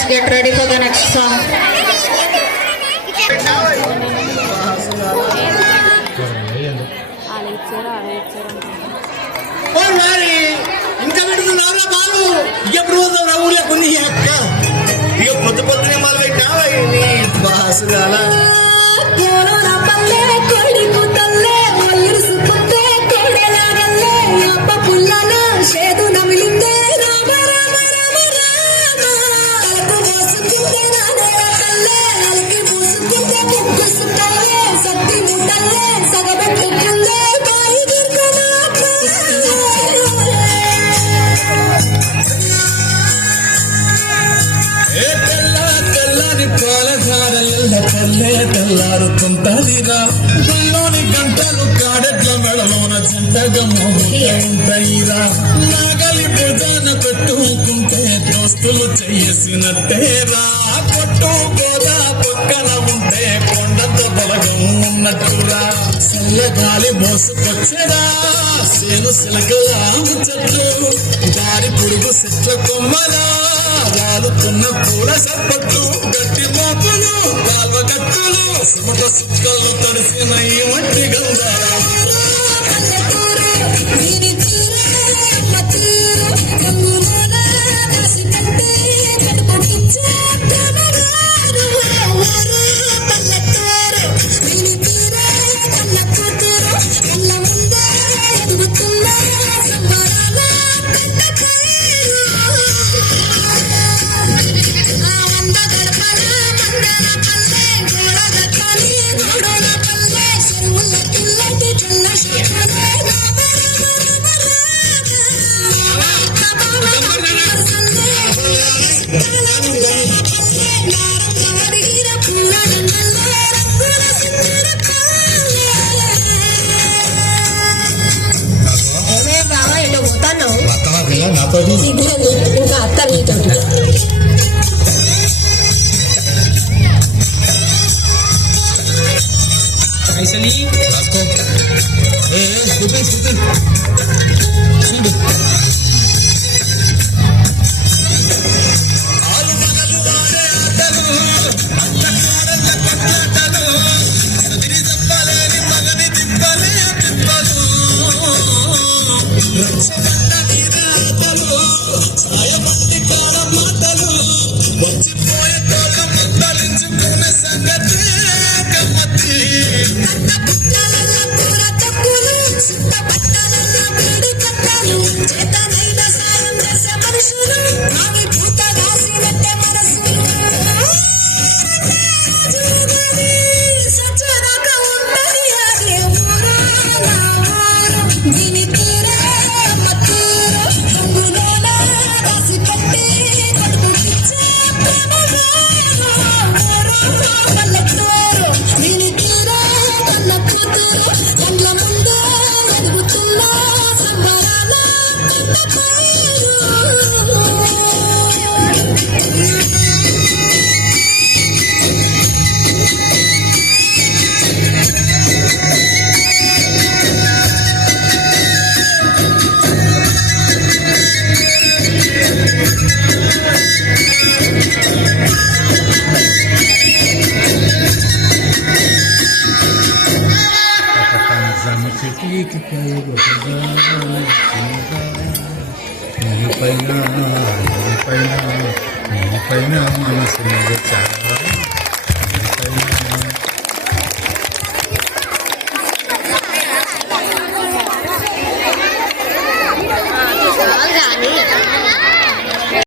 Just get ready for the next song. ఇంకా పెడుతున్నావురా బాబు ఎప్పుడు పోతావు ఊళ్ళో కొన్ని అక్క ఇక పొద్దు పొద్దునే మళ్ళీ కావాలి నీ బాసు గాల తెల్లారుతుంటదిరా గుళ్ళోని గంటలు కాడెట్ల మెడలోన జంటగా మోగుతాయిరా నాగలి భుజాన పెట్టుకుంటే దోస్తులు చెయ్యేసినట్టేరా కొట్టు గోదా పక్కన ఉంటే కొండంత బలగం ఉన్నట్టురా చల్లగాలి మోసుకొచ్చేరా సేను సిలకలా చెట్లు దారి పురుగు చెట్ల కొమ్మలా రాలుతున్న పూల సప్పట్లు గట్టి మోపులు కాల్వ గట్టులు సుమట సుక్కలు తడిసిన ఈ మట్టి గంధాల ఇంకా అత్త నీతో పైన మనసు